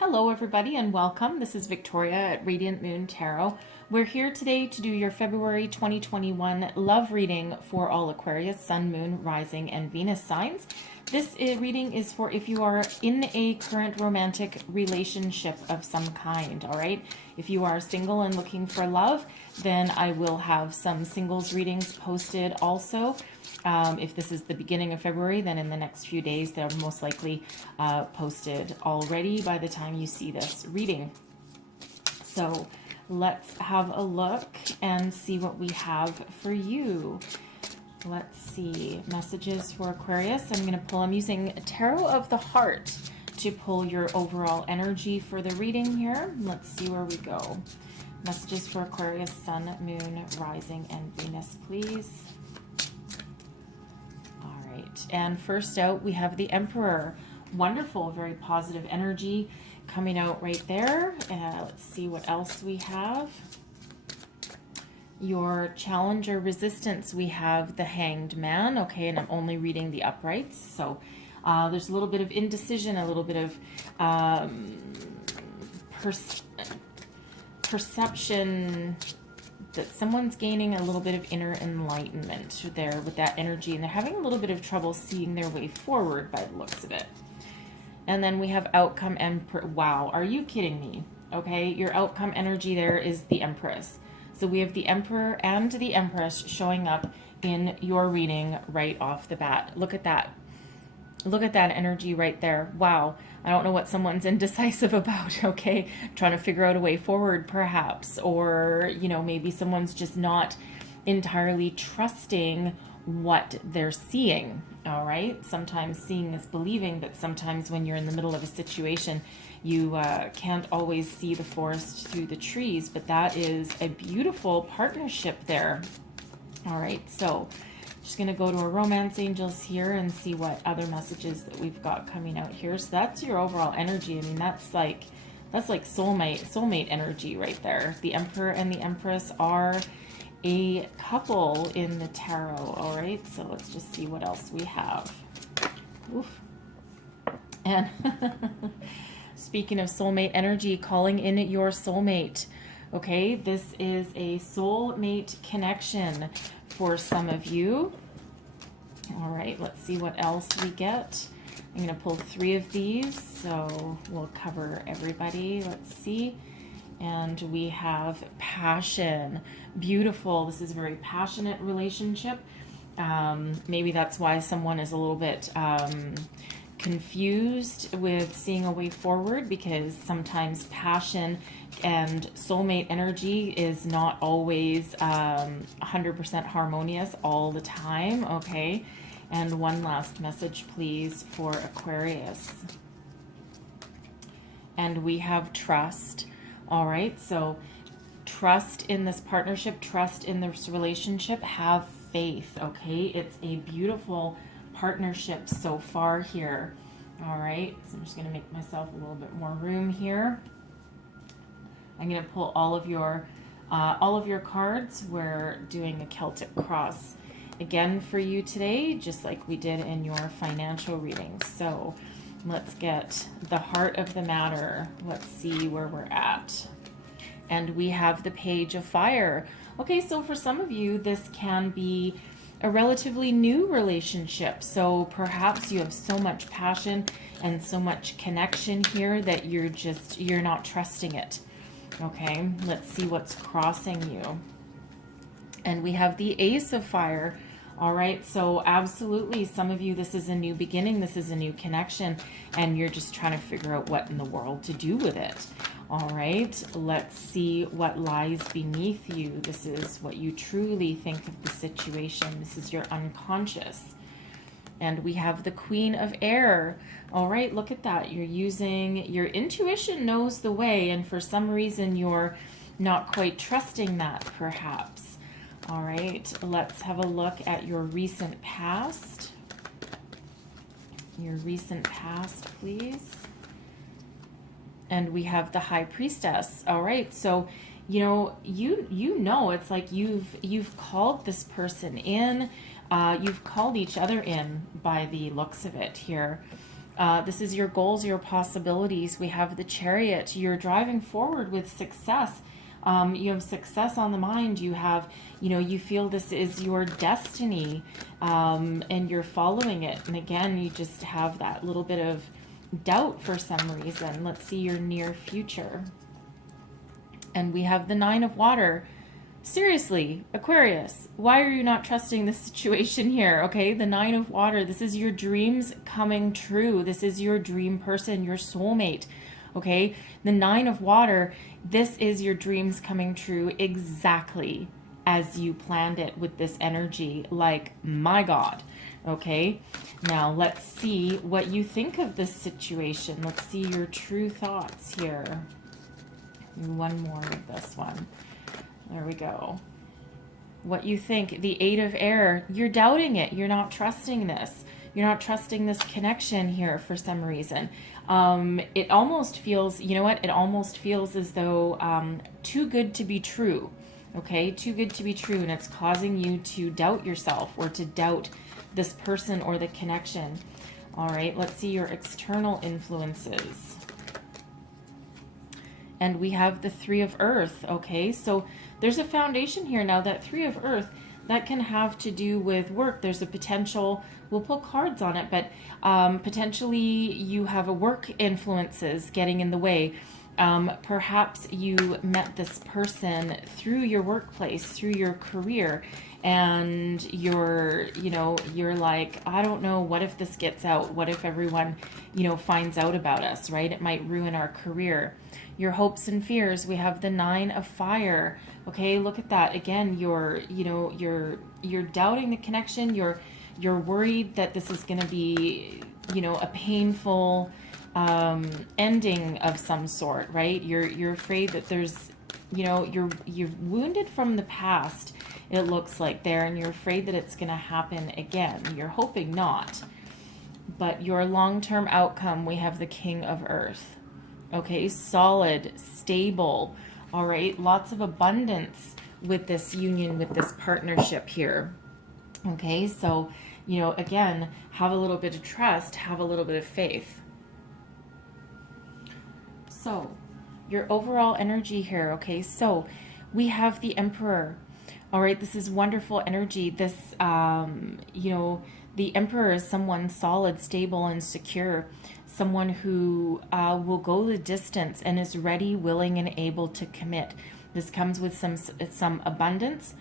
Hello everybody and welcome. This is Victoria at Radiant Moon Tarot. We're here today to do your February 2021 love reading for all Aquarius, Sun, Moon, Rising, and Venus signs. This reading is for if you are in a current romantic relationship of some kind, all right? If you are single and looking for love, then I will have some singles readings posted also. If this is the beginning of February, then in the next few days, they're most likely posted already by the time you see this reading. So let's have a look and see what we have for you. Let's see, messages for Aquarius. I'm going to pull, I'm using Tarot of the Heart to pull your overall energy for the reading here. Let's see where we go. Messages for Aquarius, Sun, Moon, Rising, and Venus, please. And first out, we have the Emperor. Wonderful, very positive energy coming out right there. Let's see what else we have. Your challenge or resistance, we have the Hanged Man. Okay, and I'm only reading the uprights. So there's a little bit of indecision, a little bit of perception that someone's gaining a little bit of inner enlightenment there with that energy, and they're having a little bit of trouble seeing their way forward by the looks of it. And then we have outcome Emperor. Wow, are you kidding me? Okay, your outcome energy there is the Empress. So we have the Emperor and the Empress showing up in your reading right off the bat. Look at that. Look at that energy right there. Wow. I don't know what someone's indecisive about, okay? Trying to figure out a way forward, perhaps. Or, you know, maybe someone's just not entirely trusting what they're seeing, all right? Sometimes seeing is believing, but sometimes when you're in the middle of a situation, you can't always see the forest through the trees. But that is a beautiful partnership there. All right, so just going to go to our romance angels here and see what other messages that we've got coming out here. So that's your overall energy. I mean, that's like soulmate energy right there. The Emperor and the Empress are a couple in the tarot. All right, so let's just see what else we have. Oof. And speaking of soulmate energy, calling in your soulmate. Okay, this is a soulmate connection for some of you. All right, let's see what else we get. I'm going to pull 3 of these, so we'll cover everybody. Let's see. And we have passion. Beautiful. This is a very passionate relationship. Maybe that's why someone is a little bit confused with seeing a way forward, because sometimes passion and soulmate energy is not always 100% harmonious all the time, okay? And one last message, please, for Aquarius. And we have trust, all right? So trust in this partnership, trust in this relationship, have faith, okay? It's a beautiful partnership so far here. All right, so I'm just going to make myself a little bit more room here. I'm going to pull all of your cards. We're doing a Celtic cross again for you today, just like we did in your financial reading. So let's get the heart of the matter. Let's see where we're at. And we have the Page of Fire. Okay, so for some of you, this can be a relatively new relationship. So perhaps you have so much passion and so much connection here that you're not trusting it. Okay, let's see what's crossing you. And we have the Ace of Fire. All right, so absolutely, some of you, this is a new beginning, this is a new connection, and you're just trying to figure out what in the world to do with it. All right, let's see what lies beneath you. This is what you truly think of the situation. This is your unconscious. And we have the Queen of Air. All right, look at that. You're using, your intuition knows the way, and for some reason you're not quite trusting that, perhaps. All right, let's have a look at your recent past. Your recent past, please. And we have the High Priestess. All right, so you know it's like you've called this person in, you've called each other in by the looks of it here. This is your goals, your possibilities. We have the Chariot. You're driving forward with success. You have success on the mind. You have, you feel this is your destiny, and you're following it. And again, you just have that little bit of doubt for some reason. Let's see your near future. And we have the Nine of Water. Seriously, Aquarius, why are you not trusting this situation here? Okay, the Nine of Water, this is your dreams coming true. This is your dream person, your soulmate. Okay, the Nine of Water, this is your dreams coming true exactly as you planned it with this energy. Like, my God. Okay, now let's see what you think of this situation. Let's see your true thoughts here. One more of this one. There we go. What you think. The Eight of Air. You're doubting it. You're not trusting this. You're not trusting this connection here for some reason. It almost feels, you know what? It almost feels as though too good to be true. Okay? Too good to be true. And it's causing you to doubt yourself or to doubt this person or the connection. All right. Let's see your external influences. And we have the Three of Earth. Okay? So there's a foundation here now. That Three of Earth, that can have to do with work. There's a potential, we'll put cards on it, but potentially you have a work influences getting in the way. Perhaps you met this person through your workplace, through your career, and you're like, I don't know, what if this gets out? What if everyone, finds out about us, right? It might ruin our career. Your hopes and fears, we have the Nine of Fire. Okay, look at that. Again, you're doubting the connection. You're worried that this is going to be, a painful ending of some sort, right? You're afraid that there's, you're wounded from the past. It looks like there, and you're afraid that it's going to happen again. You're hoping not. But your long-term outcome, we have the King of Earth. Okay, solid, stable. All right, lots of abundance with this union, with this partnership here. Okay, so, again, have a little bit of trust, have a little bit of faith. So, your overall energy here, okay, so we have the Emperor. All right, this is wonderful energy. This, the Emperor is someone solid, stable, and secure. Someone who will go the distance and is ready, willing, and able to commit. This comes with some abundance.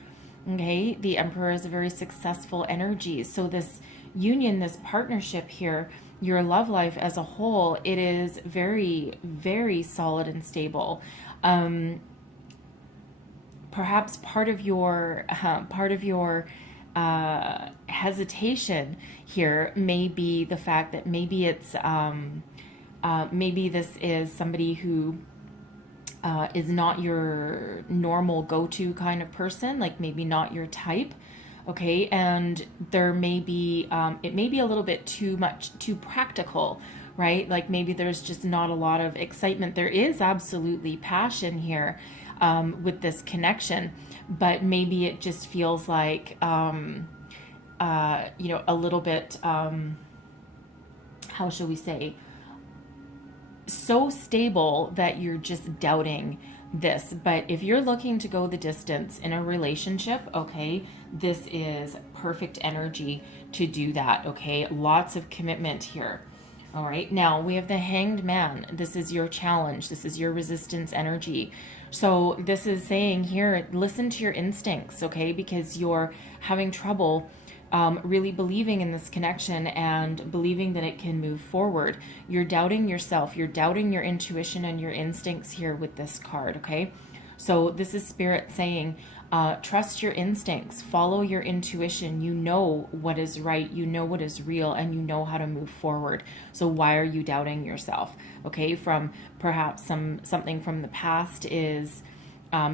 Okay, the Emperor is a very successful energy. So this union, this partnership here, your love life as a whole, it is very, very solid and stable. Perhaps part of your hesitation here may be the fact that maybe it's maybe this is somebody who is not your normal go-to kind of person, like maybe not your type. Okay, and there may be it may be a little bit too practical, right? Like maybe there's just not a lot of excitement. There is absolutely passion here with this connection, but maybe it just feels like a little bit how shall we say, so stable that you're just doubting this. But if you're looking to go the distance in a relationship, okay, this is perfect energy to do that. Okay, lots of commitment here. All right, now we have the Hanged Man. This is your challenge. This is your resistance energy. So this is saying here, listen to your instincts, okay, because you're having trouble really believing in this connection and believing that it can move forward. You're doubting yourself. You're doubting your intuition and your instincts here with this card, okay? So this is Spirit saying, trust your instincts, follow your intuition. You know what is right, you know what is real, and you know how to move forward. So why are you doubting yourself? Okay, from perhaps something from the past is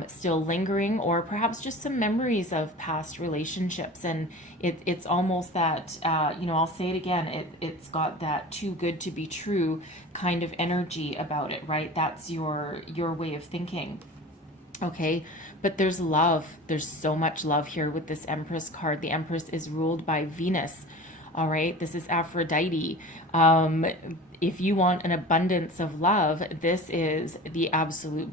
still lingering, or perhaps just some memories of past relationships, and it's almost that I'll say it again, it's got that too good to be true kind of energy about it, right? That's your way of thinking. Okay, but there's love. There's so much love here with this Empress card. The Empress is ruled by Venus. All right. This is Aphrodite. If you want an abundance of love, this is the absolute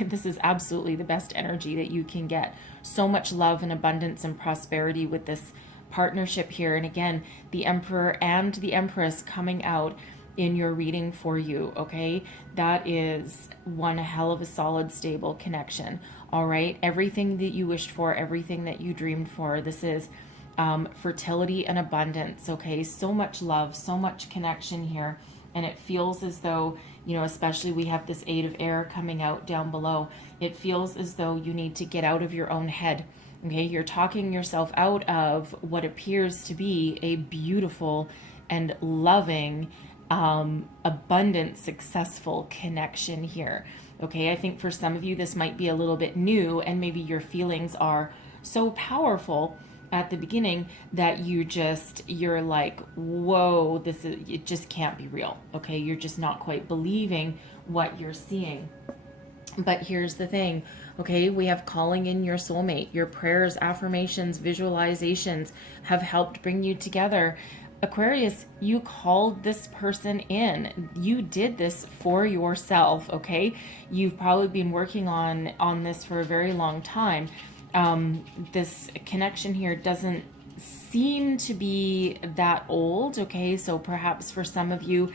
this is absolutely the best energy that you can get. So much love and abundance and prosperity with this partnership here. And again, the Emperor and the Empress coming out in your reading for you, okay? That is one hell of a solid, stable connection, all right? Everything that you wished for, everything that you dreamed for, this is fertility and abundance, okay? So much love, so much connection here. And it feels as though, you know, especially we have this 8 of air coming out down below. It feels as though you need to get out of your own head, okay? You're talking yourself out of what appears to be a beautiful and loving, abundant, successful connection here. Okay, I think for some of you this might be a little bit new, and maybe your feelings are so powerful at the beginning that you're like, whoa, it just can't be real. Okay, you're just not quite believing what you're seeing. But here's the thing, okay, we have calling in your soulmate. Your prayers, affirmations, visualizations have helped bring you together. Aquarius, you called this person in. You did this for yourself, okay? You've probably been working on this for a very long time. This connection here doesn't seem to be that old, okay? So perhaps for some of you,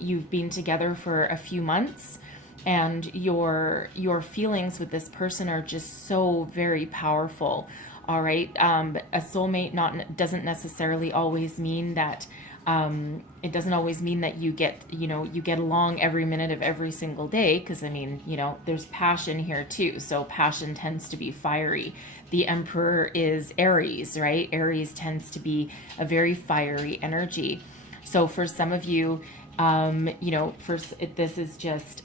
you've been together for a few months, and your feelings with this person are just so very powerful. All right. A soulmate doesn't necessarily always mean that it doesn't always mean that you get along every minute of every single day, because I mean, there's passion here too. So passion tends to be fiery. The Emperor is Aries, right? Aries tends to be a very fiery energy. So for some of you, this is just,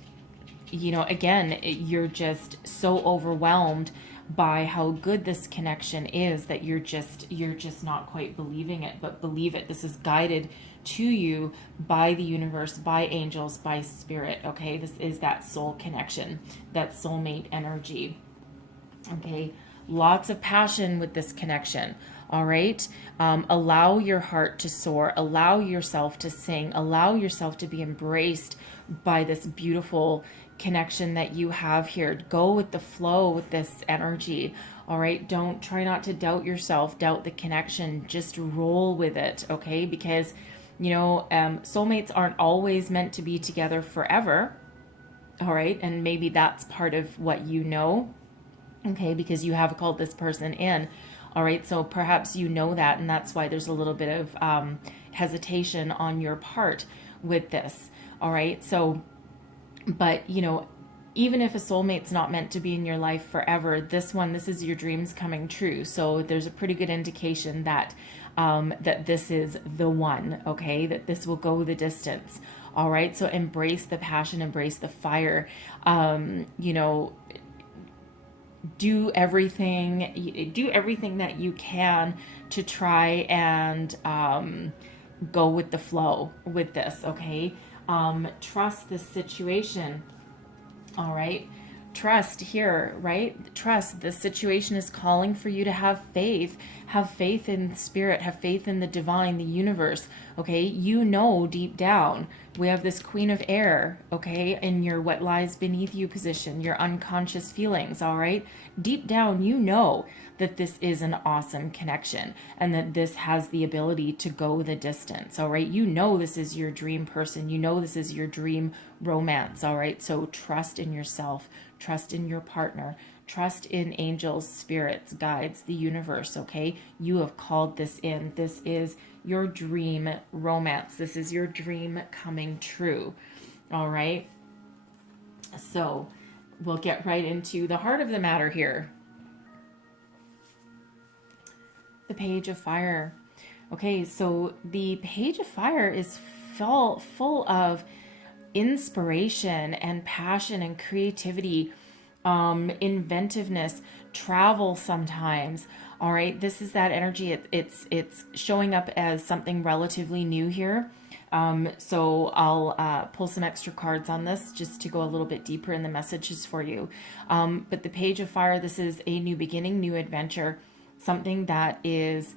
again, you're just so overwhelmed by how good this connection is that you're just not quite believing it. But believe it, this is guided to you by the universe, by angels, by spirit, okay? This is that soul connection, that soulmate energy, okay? Lots of passion with this connection, all right? Allow your heart to soar, allow yourself to sing, allow yourself to be embraced by this beautiful connection that you have here. Go with the flow with this energy, all right? Don't try not to doubt yourself, doubt the connection, just roll with it, okay? Because soulmates aren't always meant to be together forever, all right? And maybe that's part of what okay, because you have called this person in, all right? So perhaps that, and that's why there's a little bit of hesitation on your part with this, all right? So but, even if a soulmate's not meant to be in your life forever, this is your dreams coming true. So there's a pretty good indication that that this is the one, okay? That this will go the distance. All right? So embrace the passion, embrace the fire. Do everything that you can to try and go with the flow with this, okay? Trust this situation, all right? Trust here, right? Trust. This situation is calling for you to have faith in spirit, have faith in the divine, the universe, okay? Deep down, we have this Queen of Air, okay, in your what lies beneath you position, your unconscious feelings, all right? Deep down, that this is an awesome connection and that this has the ability to go the distance, all right? This is your dream person. This is your dream romance, all right? So trust in yourself, trust in your partner, trust in angels, spirits, guides, the universe, okay? You have called this in. This is your dream romance. This is your dream coming true, all right? So we'll get right into the heart of the matter here. The Page of Fire. Okay, so the Page of Fire is full of inspiration and passion and creativity, inventiveness, travel sometimes. All right, this is that energy. It's showing up as something relatively new here. So I'll pull some extra cards on this just to go a little bit deeper in the messages for you. But the Page of Fire, this is a new beginning, new adventure, something that is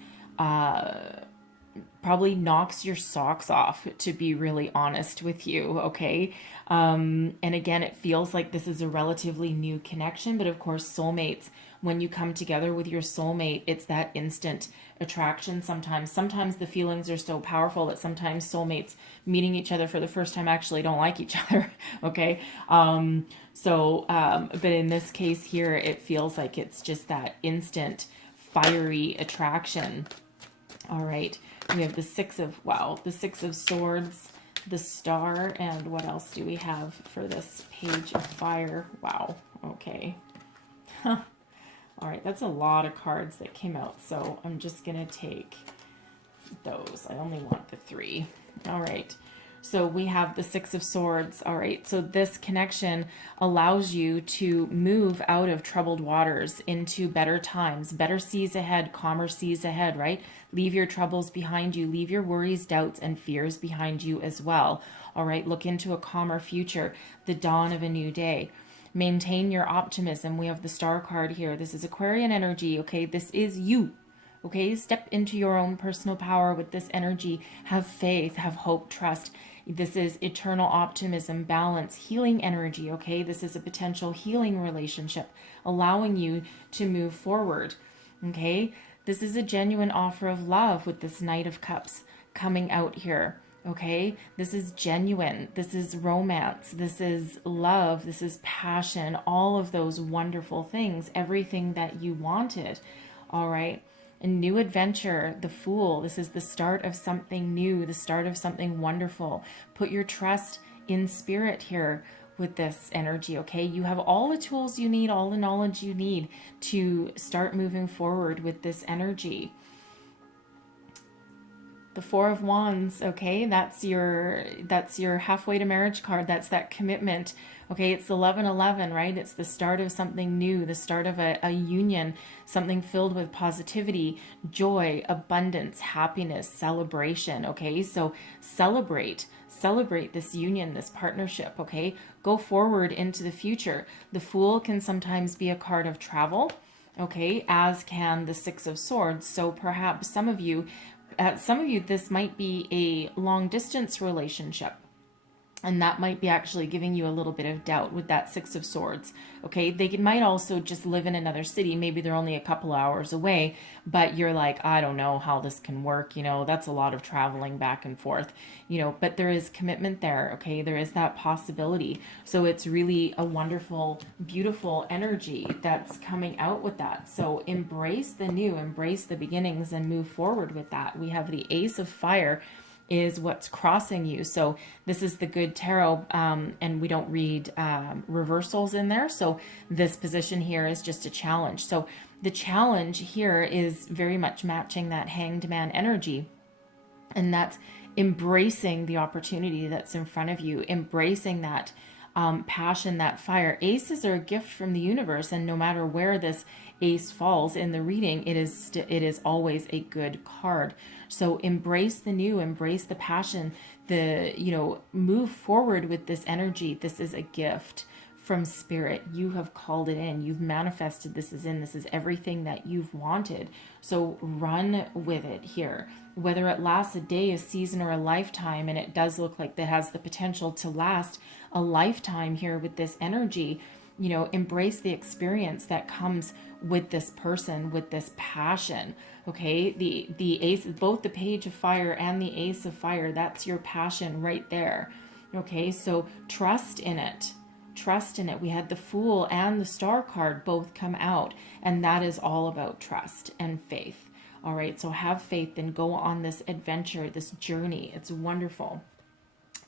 probably knocks your socks off, to be really honest with you, okay? And again, it feels like this is a relatively new connection, but of course, soulmates, when you come together with your soulmate, it's that instant attraction sometimes. Sometimes the feelings are so powerful that sometimes soulmates meeting each other for the first time actually don't like each other, okay? But in this case here, it feels like it's just that instant fiery attraction. All right, we have the Six of Swords, the Star, and what else do we have for this Page of Fire? Wow, okay. All right, that's a lot of cards that came out, so I'm just going to take those. I only want the 3. All right. So we have the Six of Swords. All right. So this connection allows you to move out of troubled waters into better times, better seas ahead, calmer seas ahead, right? Leave your troubles behind you. Leave your worries, doubts, and fears behind you as well. All right. Look into a calmer future, the dawn of a new day. Maintain your optimism. We have the Star card here. This is Aquarian energy. Okay. This is you. Okay. Step into your own personal power with this energy. Have faith, have hope, trust. This is eternal optimism, balance, healing energy, okay? This is a potential healing relationship, allowing you to move forward, okay? This is a genuine offer of love with this Knight of Cups coming out here, okay? This is genuine. This is romance. This is love. This is passion. All of those wonderful things, everything that you wanted, all right? A new adventure, the Fool. This is the start of something new, the start of something wonderful. Put your trust in spirit here with this energy, okay? You have all the tools you need, all the knowledge you need to start moving forward with this energy. The Four of Wands, okay? That's your halfway to marriage card. That's that commitment. Okay, it's 11-11, right? It's the start of something new, the start of a union, something filled with positivity, joy, abundance, happiness, celebration, okay? So celebrate this union, this partnership, okay? Go forward into the future. The Fool can sometimes be a card of travel, okay, as can the Six of Swords. So perhaps some of you, this might be a long distance relationship. And that might be actually giving you a little bit of doubt with that Six of Swords. Okay, they might also just live in another city. Maybe they're only a couple hours away, but you're like, I don't know how this can work. You know, that's a lot of traveling back and forth, you know, but there is commitment there. Okay, there is that possibility. So it's really a wonderful, beautiful energy that's coming out with that. So embrace the new, embrace the beginnings, and move forward with that. We have the Ace of Fire is what's crossing you. So this is the good tarot, and we don't read reversals in there. So this position here is just a challenge. So the challenge here is very much matching that Hanged Man energy. And that's embracing the opportunity that's in front of you, embracing that passion, that fire. Aces are a gift from the universe, and no matter where this ace falls in the reading, it is always a good card. So embrace the new, embrace the passion, move forward with this energy. This is a gift from spirit. You have called it in. You've manifested this is everything that you've wanted. So run with it here. Whether it lasts a day, a season, or a lifetime, and it does look like that has the potential to last a lifetime here with this energy, embrace the experience that comes with this person, with this passion. Okay, the ace, both the Page of Fire and the Ace of Fire, that's your passion right there. Okay, so trust in it. Trust in it. We had the Fool and the Star card both come out, and that is all about trust and faith. All right, so have faith and go on this adventure, this journey. It's wonderful.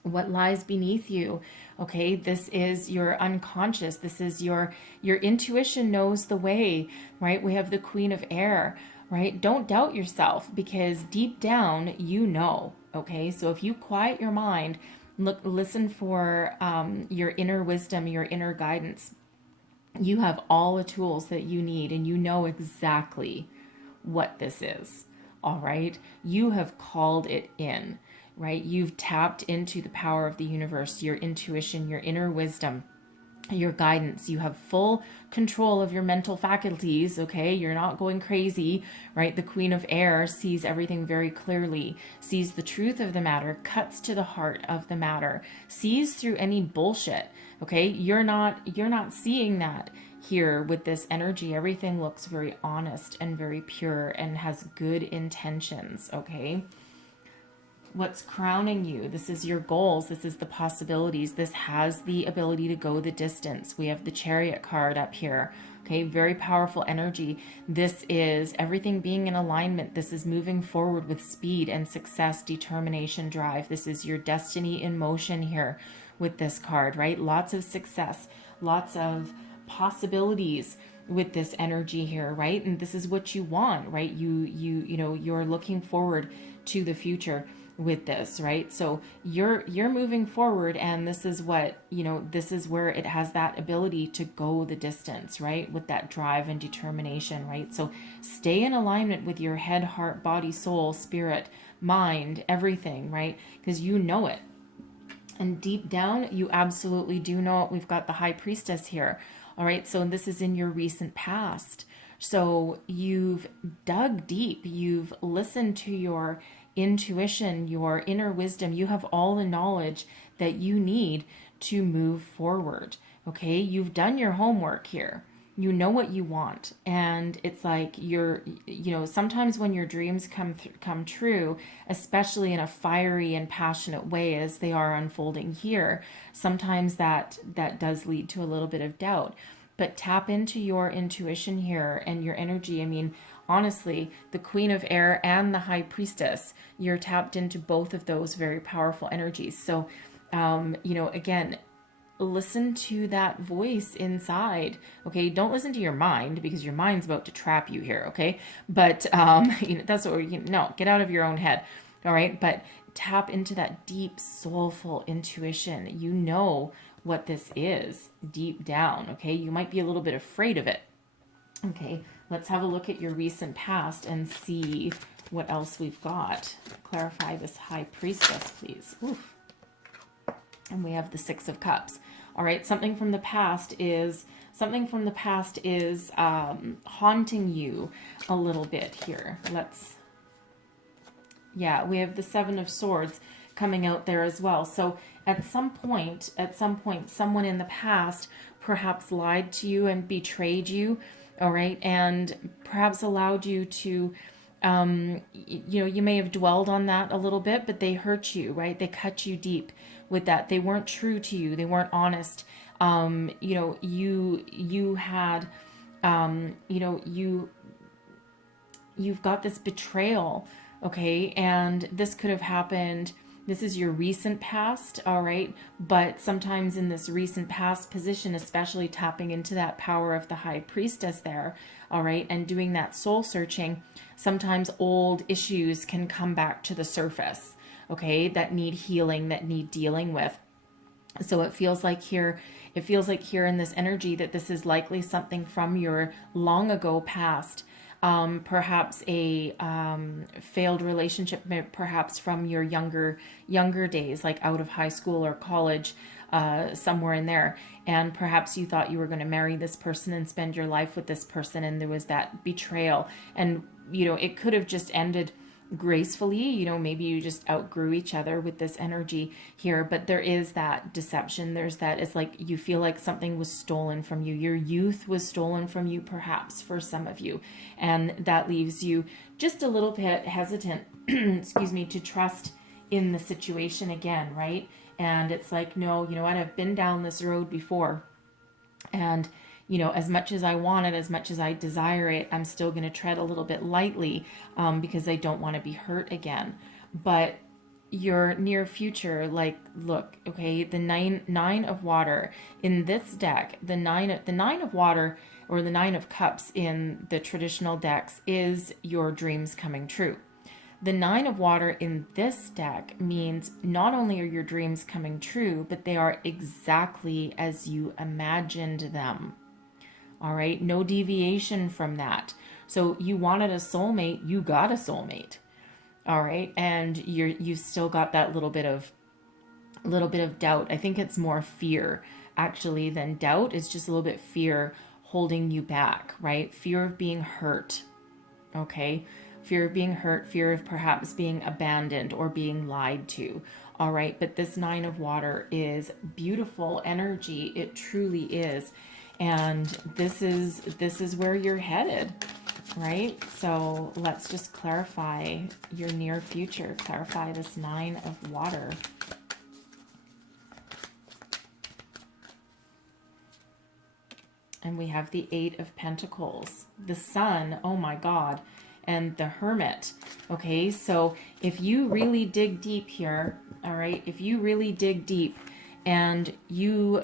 What lies beneath you? Okay, this is your unconscious. This is your intuition knows the way, right? We have the Queen of Air, right? Don't doubt yourself, because deep down you know. Okay, so if you quiet your mind, listen for your inner wisdom, your inner guidance, you have all the tools that you need, and you know exactly what this is. All right, you have called it in, right? You've tapped into the power of the universe, your intuition, your inner wisdom, your guidance. You have full control of your mental faculties, okay? You're not going crazy, right? The Queen of Air sees everything very clearly, sees the truth of the matter, cuts to the heart of the matter, sees through any bullshit, okay? You're not seeing that here with this energy. Everything looks very honest and very pure and has good intentions, okay? What's crowning you? This is your goals. This is the possibilities. This has the ability to go the distance. We have the Chariot card up here. Okay, very powerful energy. This is everything being in alignment. This is moving forward with speed and success, determination, drive. This is your destiny in motion here with this card, right? Lots of success, lots of possibilities with this energy here, right? And this is what you want, right? You're looking forward to the future with this, right? So you're moving forward, and this is what, this is where it has that ability to go the distance, right? With that drive and determination, right? So stay in alignment with your head, heart, body, soul, spirit, mind, everything, right? Because you know it. And deep down, you absolutely do know it. We've got the High Priestess here. All right, so this is in your recent past. So you've dug deep. You've listened to your intuition, your inner wisdom. You have all the knowledge that you need to move forward. Okay, you've done your homework here. You know what you want, and it's like sometimes when your dreams come true, especially in a fiery and passionate way as they are unfolding here, sometimes that does lead to a little bit of doubt. But tap into your intuition here and your energy. I mean, honestly, the Queen of Air and the High Priestess, you're tapped into both of those very powerful energies. So, again, listen to that voice inside. Okay, don't listen to your mind, because your mind's about to trap you here. Okay, but that's what get out of your own head. All right, but tap into that deep, soulful intuition. You know what this is deep down. Okay, you might be a little bit afraid of it. Okay, let's have a look at your recent past and see what else we've got. Clarify this High Priestess, please. Oof. And we have the Six of Cups. All right, something from the past is haunting you a little bit here. We have the Seven of Swords coming out there as well. So at some point, someone in the past perhaps lied to you and betrayed you, all right, and perhaps allowed you to, you may have dwelled on that a little bit, but they hurt you, right? They cut you deep with that. They weren't true to you. They weren't honest. You had, you've got this betrayal, okay, and this could have happened. This is your recent past, all right? But sometimes in this recent past position, especially tapping into that power of the High Priestess there, all right, and doing that soul searching, sometimes old issues can come back to the surface, okay, that need healing, that need dealing with. So it feels like here in this energy that this is likely something from your long ago past. Perhaps a failed relationship, perhaps from your younger days, like out of high school or college, somewhere in there. And perhaps you thought you were going to marry this person and spend your life with this person, and there was that betrayal. And, it could have just ended gracefully, maybe you just outgrew each other with this energy here, but there is that deception. There's that, it's like you feel like something was stolen from you. Your youth was stolen from you, perhaps, for some of you, and that leaves you just a little bit hesitant excuse me, to trust in the situation again, right? And it's like, no, you know what, I've been down this road before, and as much as I want it, as much as I desire it, I'm still going to tread a little bit lightly because I don't want to be hurt again. But your near future, look, okay, the nine of water in this deck, the nine of water, or the Nine of Cups in the traditional decks, is your dreams coming true. The Nine of Water in this deck means not only are your dreams coming true, but they are exactly as you imagined them. All right, no deviation from that. So you wanted a soulmate, you got a soulmate. All right, and you've still got that little bit of doubt. I think it's more fear actually than doubt. It's just a little bit fear holding you back, right? Fear of being hurt, okay? Fear of being hurt, fear of perhaps being abandoned or being lied to, all right? But this Nine of Water is beautiful energy. It truly is. And this is where you're headed, right? So let's just clarify your near future. Clarify this Nine of Water. And we have the Eight of Pentacles, the Sun, oh my God, and the Hermit. Okay, so if you really dig deep here, all right, if you really dig deep and you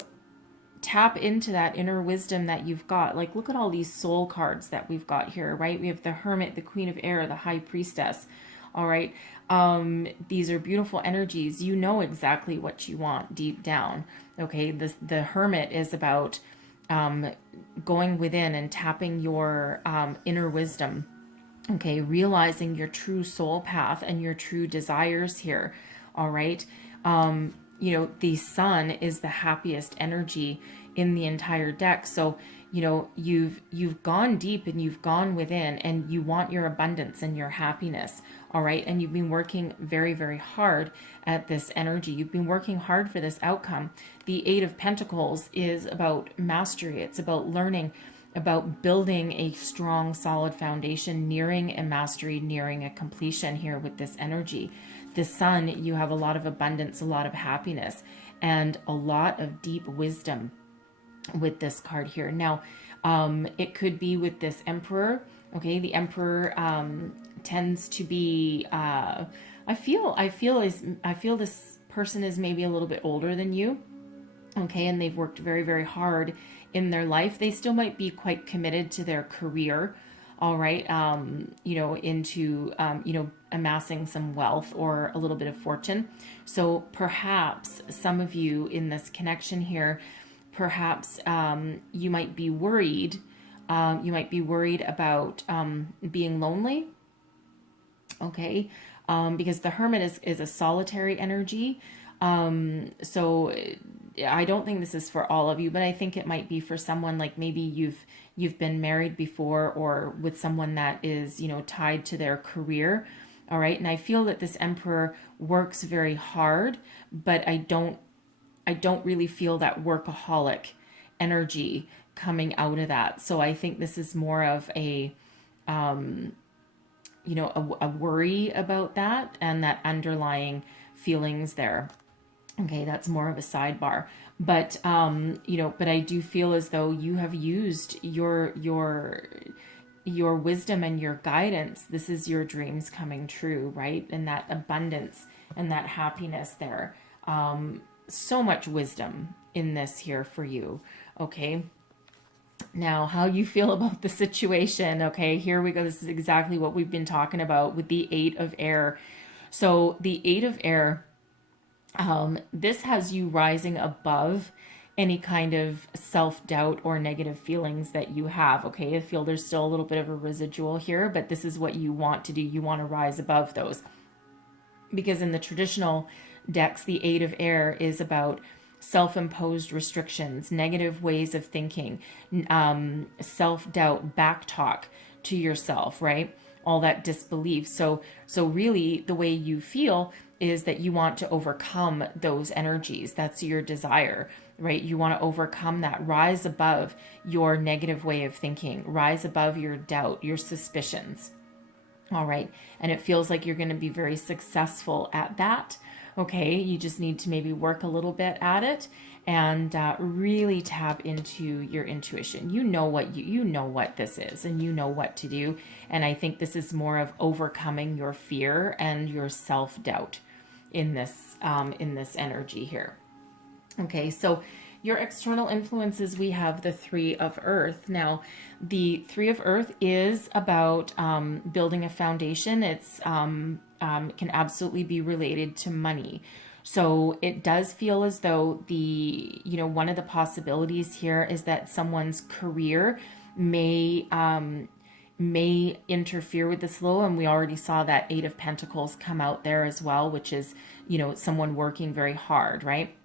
tap into that inner wisdom that you've got, like look at all these soul cards that we've got here, right? We have the Hermit, the Queen of Air, the High Priestess, all right? These are beautiful energies. You know exactly what you want deep down, okay? The Hermit is about going within and tapping your inner wisdom, okay, realizing your true soul path and your true desires here, all right? You know, the Sun is the happiest energy in the entire deck. So, you know, you've gone deep and you've gone within and you want your abundance and your happiness, all right? And you've been working very, very hard at this energy. You've been working hard for this outcome. The Eight of Pentacles is about mastery. It's about learning, about building a strong, solid foundation, nearing a mastery, nearing a completion here with this energy. The Sun, you have a lot of abundance, a lot of happiness, and a lot of deep wisdom with this card here. Now, it could be with this Emperor. Okay, the Emperor tends to be. I feel this person is maybe a little bit older than you. Okay, and they've worked very, very hard in their life. They still might be quite committed to their career. All right, you know, into, you know, amassing some wealth or a little bit of fortune. So perhaps some of you in this connection here, perhaps you might be worried. You might be worried about being lonely. Okay, because the Hermit is a solitary energy. So I don't think this is for all of you, but I think it might be for someone like maybe you've been married before or with someone that is, you know, tied to their career. All right. And I feel that this Emperor works very hard, but I don't really feel that workaholic energy coming out of that. So I think this is more of a, you know, a worry about that and that underlying feelings there. Okay, that's more of a sidebar. But, you know, but I do feel as though you have used your wisdom and your guidance. This is your dreams coming true, right? And that abundance and that happiness there. So much wisdom in this here for you, okay? Now, how you feel about the situation, okay? Here we go. This is exactly what we've been talking about with the Eight of Air. So the Eight of Air, this has you rising above any kind of self-doubt or negative feelings that you have, okay? I feel there's still a little bit of a residual here, but this is what you want to do. You want to rise above those. Because in the traditional decks, the Eight of Air is about self-imposed restrictions, negative ways of thinking, self-doubt, backtalk to yourself, right? All that disbelief. So really the way you feel is that you want to overcome those energies. That's your desire, right? You want to overcome that, rise above your negative way of thinking, rise above your doubt, your suspicions. All right. And it feels like you're going to be very successful at that. Okay. You just need to maybe work a little bit at it and really tap into your intuition. You know what you know what this is and you know what to do. And I think this is more of overcoming your fear and your self-doubt in this energy here. Okay, so your external influences, we have the Three of Earth. Now, the Three of Earth is about building a foundation. It's can absolutely be related to money. So it does feel as though one of the possibilities here is that someone's career may interfere with this flow, and we already saw that Eight of Pentacles come out there as well, which is, someone working very hard, right?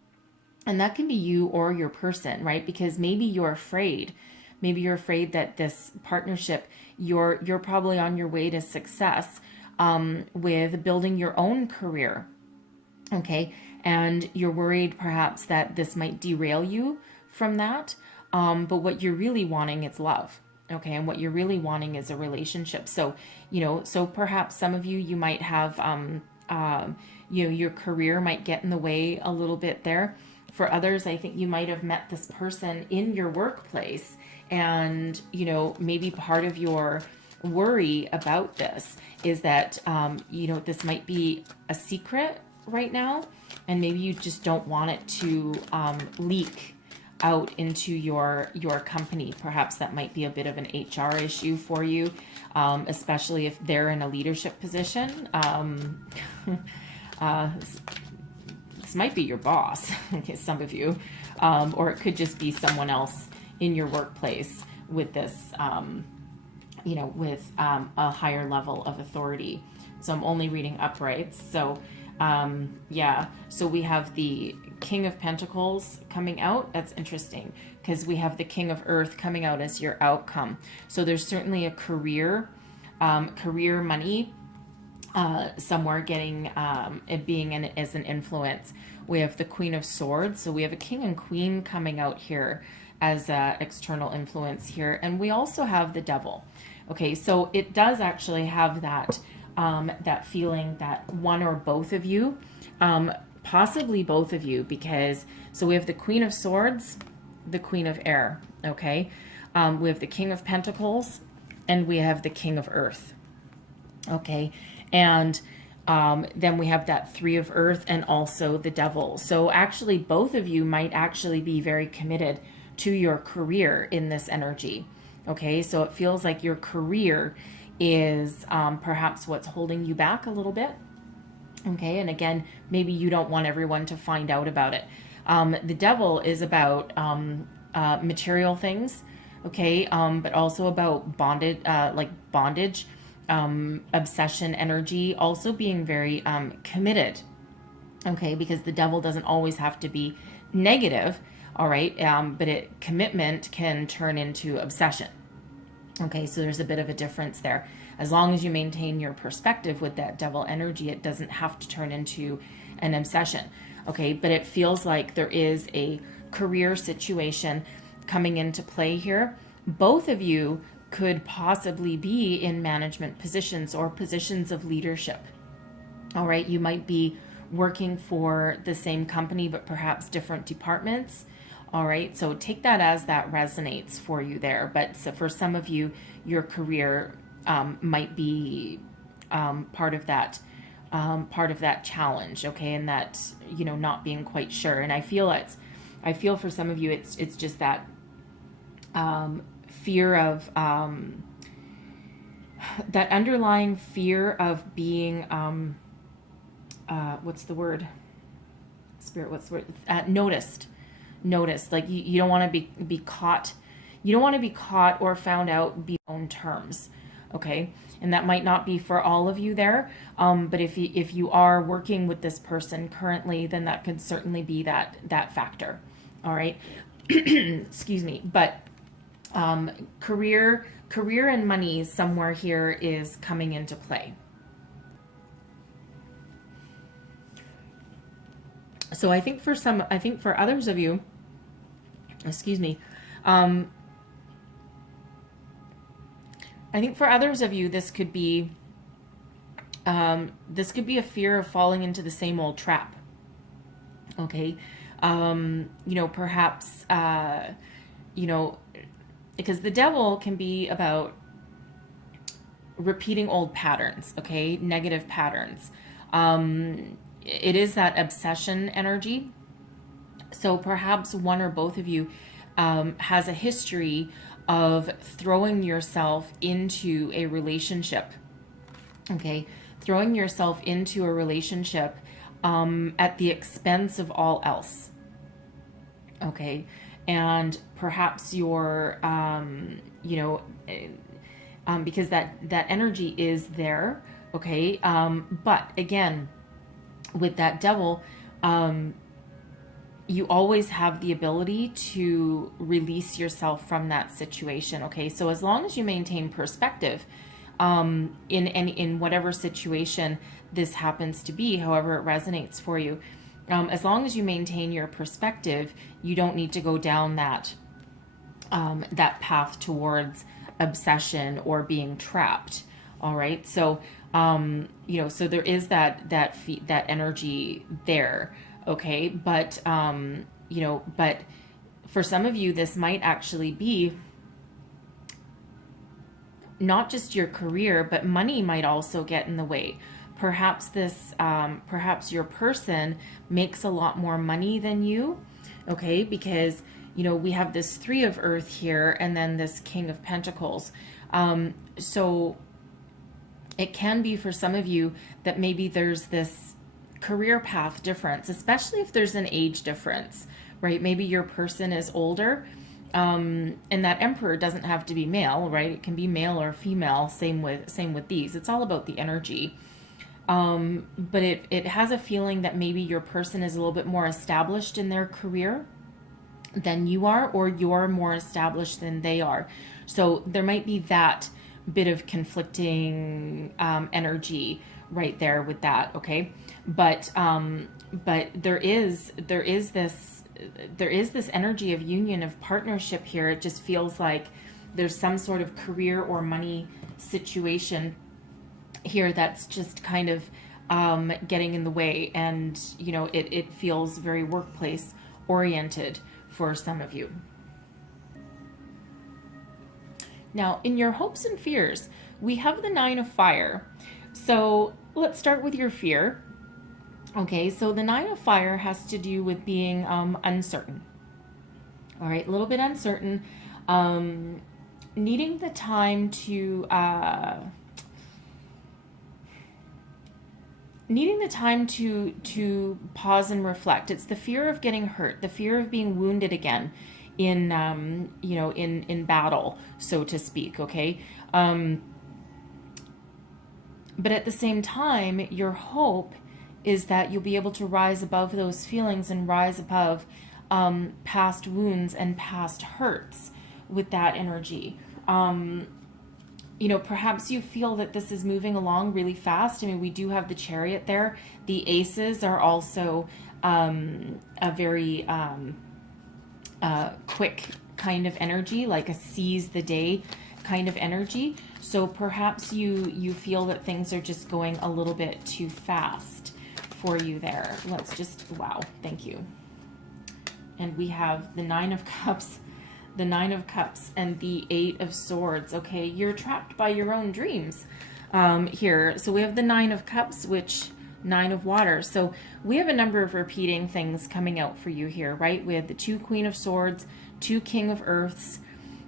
And that can be you or your person, right? Because maybe you're afraid. Maybe you're afraid that this partnership, you're probably on your way to success with building your own career, okay? And you're worried perhaps that this might derail you from that. But what you're really wanting is love, okay? And what you're really wanting is a relationship. So, so perhaps some of you, you might have, your career might get in the way a little bit there. For others, I think you might have met this person in your workplace, and, maybe part of your worry about this is that, this might be a secret right now, and maybe you just don't want it to leak out into your company. Perhaps that might be a bit of an HR issue for you, especially if they're in a leadership position. This might be your boss, okay, some of you, or it could just be someone else in your workplace with this, with a higher level of authority. So I'm only reading uprights. So, so we have the King of Pentacles coming out. That's interesting because we have the King of Earth coming out as your outcome. So there's certainly a career money, somewhere getting it being as an influence. We have the Queen of Swords, so we have a King and Queen coming out here as external influence here, and we also have the Devil. Okay, so it does actually have that that feeling that one or both of you, possibly both of you, because so we have the Queen of Swords, the Queen of Air. Okay, we have the King of Pentacles, and we have the King of Earth. Okay. And then we have that Three of Earth and also the Devil. So actually, both of you might actually be very committed to your career in this energy. Okay, so it feels like your career is perhaps what's holding you back a little bit. Okay, and again, maybe you don't want everyone to find out about it. The Devil is about material things, okay, but also about bondage. Obsession energy, also being very committed, okay, because the Devil doesn't always have to be negative, all right, but commitment can turn into obsession. Okay, so there's a bit of a difference there. As long as you maintain your perspective with that Devil energy, it doesn't have to turn into an obsession. Okay, but it feels like there is a career situation coming into play here. Both of you could possibly be in management positions or positions of leadership. All right, you might be working for the same company, but perhaps different departments. All right, so take that as that resonates for you there. But so for some of you, your career might be part of that challenge. Okay, and that not being quite sure. And I feel for some of you, it's just that fear of that underlying fear of being what's the word, Spirit, what's the word, noticed, like you don't want to be caught, or found out beyond own terms. Okay, and that might not be for all of you there, but if you are working with this person currently, then that could certainly be that factor. All right. Excuse me. But career and money somewhere here is coming into play. So I think for others of you, excuse me, I think for others of you, this could be a fear of falling into the same old trap. Okay. Perhaps, because the Devil can be about repeating old patterns, okay, negative patterns. It is that obsession energy. So perhaps one or both of you has a history of throwing yourself into a relationship, okay, throwing yourself into a relationship at the expense of all else. Okay, and perhaps you're, because that energy is there, okay, but again, with that Devil, you always have the ability to release yourself from that situation. Okay, so as long as you maintain perspective in whatever situation this happens to be, however it resonates for you, as long as you maintain your perspective, you don't need to go down that that path towards obsession or being trapped. All right, so you know, so there is that energy there. Okay, but you know, but for some of you, this might actually be not just your career, but money might also get in the way. Perhaps this, perhaps your person makes a lot more money than you. Okay, because you know, we have this Three of Earth here, and then this King of Pentacles. So it can be for some of you that maybe there's this career path difference, especially if there's an age difference, right? Maybe your person is older, and that Emperor doesn't have to be male, right? It can be male or female. Same with these. It's all about the energy. But it has a feeling that maybe your person is a little bit more established in their career than you are, or you're more established than they are. So there might be that bit of conflicting energy right there with that. Okay, but there is this energy of union, of partnership here. It just feels like there's some sort of career or money situation here that's just kind of getting in the way, and you know, it feels very workplace oriented for some of you. Now, in your hopes and fears, we have the Nine of Fire. So let's start with your fear. Okay, so the Nine of Fire has to do with being uncertain. All right, a little bit uncertain, needing the time to pause and reflect. It's the fear of getting hurt, the fear of being wounded again in you know, in battle, so to speak. Okay, but at the same time, your hope is that you'll be able to rise above those feelings and rise above past wounds and past hurts with that energy. You know, perhaps you feel that this is moving along really fast. I mean, we do have the Chariot there. The Aces are also a very quick kind of energy, like a seize the day kind of energy. So perhaps you feel that things are just going a little bit too fast for you there. Let's just, wow, thank you. And we have the Nine of Cups, the Nine of Cups, and the Eight of Swords. Okay, you're trapped by your own dreams here. So we have the Nine of Cups, which Nine of Water. So we have a number of repeating things coming out for you here, right? We have the two Queen of Swords, two King of Earths,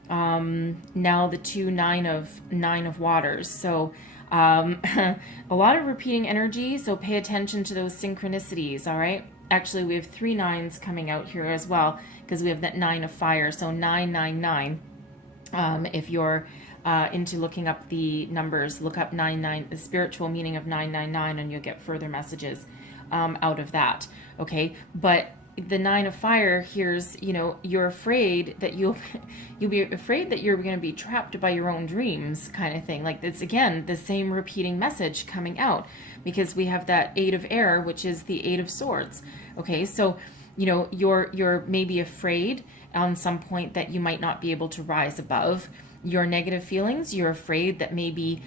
now the two Nine of Waters. So a lot of repeating energy, so pay attention to those synchronicities. All right, actually we have three nines coming out here as well, because we have that Nine of Fire. So 999. If you're into looking up the numbers, look up 99, the spiritual meaning of 999, and you'll get further messages out of that. Okay, but the Nine of Fire, here's, you know, you're afraid that you'll be afraid that you're going to be trapped by your own dreams, kind of thing. Like, it's again the same repeating message coming out, because we have that Eight of Air, which is the Eight of Swords. Okay, so you know, you're maybe afraid on some point that you might not be able to rise above your negative feelings. You're afraid that maybe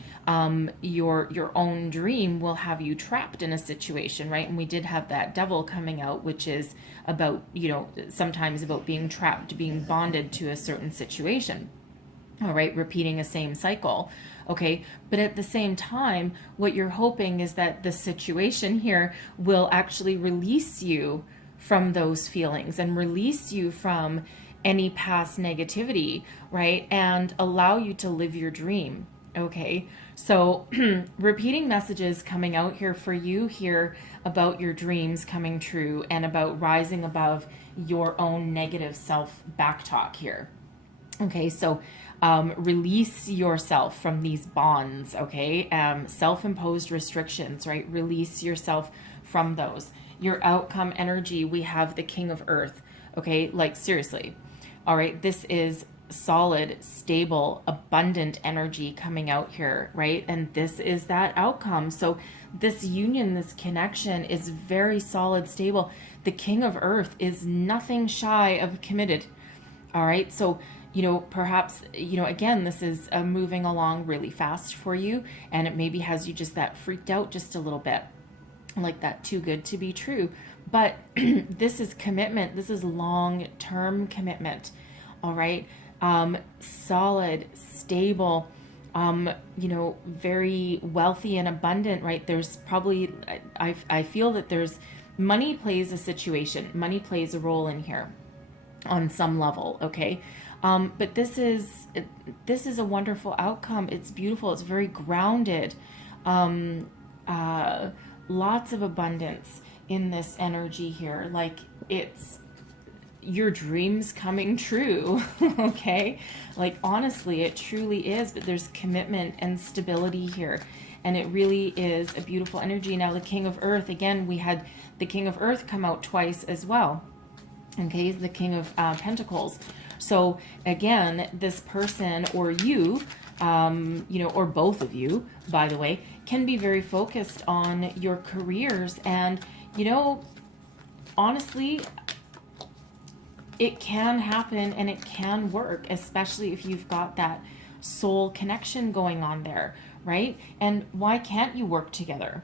your own dream will have you trapped in a situation, right? And we did have that Devil coming out, which is about, you know, sometimes about being trapped, being bonded to a certain situation. All right, repeating a same cycle. Okay, but at the same time, what you're hoping is that the situation here will actually release you from those feelings and release you from any past negativity, right? And allow you to live your dream. Okay, so repeating messages coming out here for you here about your dreams coming true and about rising above your own negative self backtalk here. Okay, so release yourself from these bonds, okay? Self-imposed restrictions, right? Release yourself from those. your outcome energy, we have the King of Earth. Okay, like seriously. All right, this is solid, stable, abundant energy coming out here, right? And this is that outcome. So this union, this connection is very solid, stable. The King of Earth is nothing shy of committed. All right, so perhaps, again, this is moving along really fast for you, and it maybe has you just that freaked out just a little bit, like that too good to be true. But this is commitment. This is long-term commitment. All right. Solid, stable, very wealthy and abundant, right? There's probably, I feel that there's money plays a role in here on some level. Okay. But this is a wonderful outcome. It's beautiful. It's very grounded. Lots of abundance in this energy here. Like it's your dreams coming true. Okay, like honestly it truly is. But there's commitment and stability here, and it really is a beautiful energy. Now the King of Earth, again, we had the King of Earth come out twice as well. Okay, the King of Pentacles. So again, this person or you, or both of you, by the way, can be very focused on your careers. And honestly, it can happen and it can work, especially if you've got that soul connection going on there, right? And why can't you work together?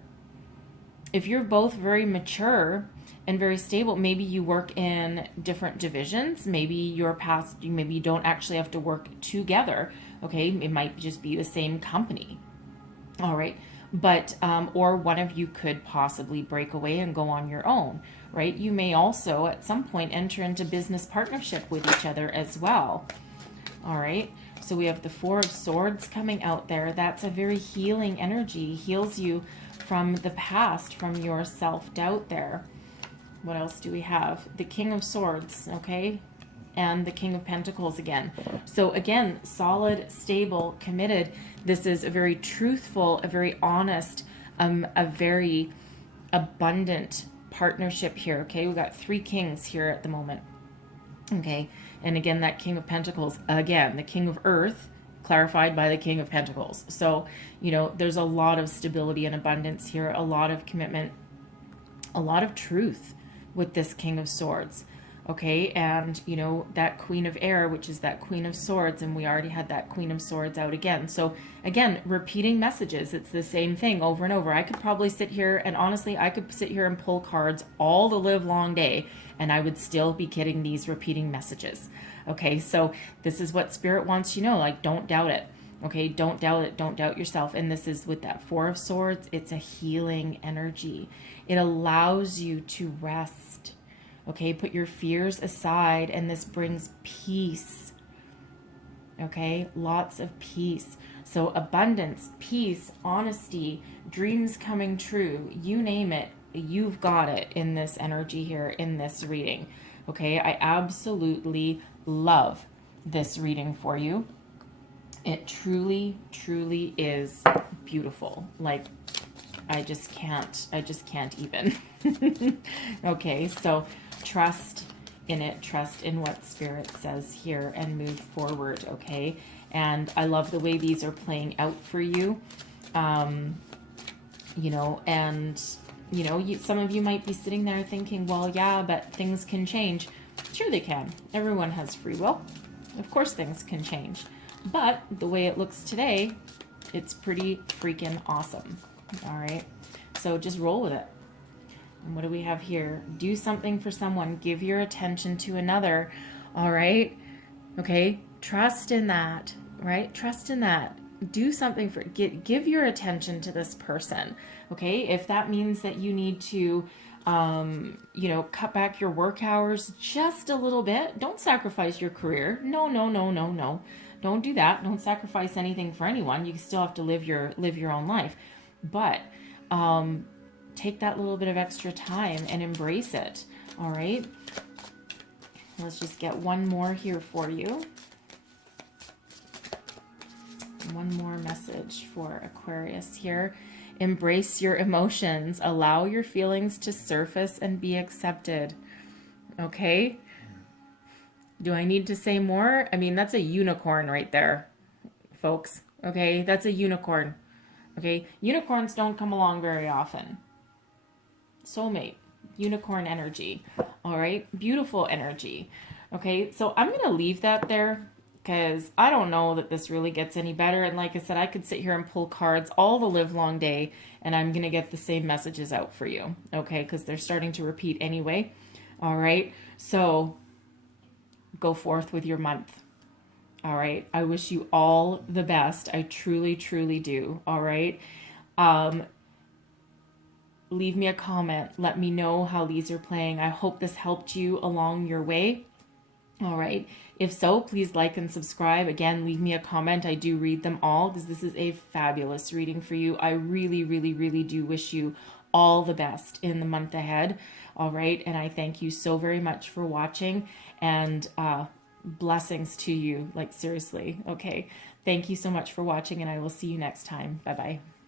If you're both very mature and very stable, maybe you work in different divisions. Maybe you don't actually have to work together. Okay, it might just be the same company. All right. But, or one of you could possibly break away and go on your own, right? You may also at some point enter into business partnership with each other as well. All right. So we have the Four of Swords coming out there. That's a very healing energy. Heals you from the past, from your self-doubt there. What else do we have? The King of Swords, okay? And the King of Pentacles again. So again, solid, stable, committed. This is a very truthful, a very honest, a very abundant partnership here, okay? We've got 3 kings here at the moment, okay? And again, that King of Pentacles, again, the King of Earth, clarified by the King of Pentacles. So, there's a lot of stability and abundance here, a lot of commitment, a lot of truth with this King of Swords. Okay, and that Queen of Air, which is that Queen of Swords, and we already had that Queen of Swords out again. So again, repeating messages. It's the same thing over and over. I could probably sit here, and honestly, I could sit here and pull cards all the live long day, and I would still be getting these repeating messages. Okay, so this is what Spirit wants you to know. Like, don't doubt it. Okay, don't doubt it. Don't doubt yourself. And this is with that Four of Swords. It's a healing energy. It allows you to rest. Okay, put your fears aside, and this brings peace. Okay, lots of peace. So abundance, peace, honesty, dreams coming true, you name it, you've got it in this energy here, in this reading. Okay, I absolutely love this reading for you. It truly, truly is beautiful. Like, I just can't even. Okay, so trust in it, trust in what Spirit says here, and move forward, okay? And I love the way these are playing out for you. Some of you might be sitting there thinking, well, yeah, but things can change. Sure they can. Everyone has free will. Of course things can change. But the way it looks today, it's pretty freaking awesome. All right? So just roll with it. And what do we have here? Do something for someone. Give your attention to another. All right? Okay? Trust in that, right? Trust in that. Do something for, give your attention to this person. Okay? If that means that you need to, cut back your work hours just a little bit, don't sacrifice your career. No. Don't do that. Don't sacrifice anything for anyone. You still have to live your own life. But, take that little bit of extra time and embrace it. All right. Let's just get one more here for you. One more message for Aquarius here. Embrace your emotions. Allow your feelings to surface and be accepted. Okay? Do I need to say more? I mean, that's a unicorn right there, folks. Okay? That's a unicorn. Okay? Unicorns don't come along very often. Soulmate. Unicorn energy. All right? Beautiful energy. Okay? So I'm going to leave that there because I don't know that this really gets any better. And like I said, I could sit here and pull cards all the live long day and I'm going to get the same messages out for you. Okay? Because they're starting to repeat anyway. All right? So go forth with your month. All right. I wish you all the best. I truly, truly do. All right. Leave me a comment. Let me know how these are playing. I hope this helped you along your way. All right. If so, please like and subscribe. Again, leave me a comment. I do read them all because this is a fabulous reading for you. I really, really, really do wish you all the best in the month ahead. All right. And I thank you so very much for watching, and blessings to you. Like, seriously. Okay. Thank you so much for watching, and I will see you next time. Bye-bye.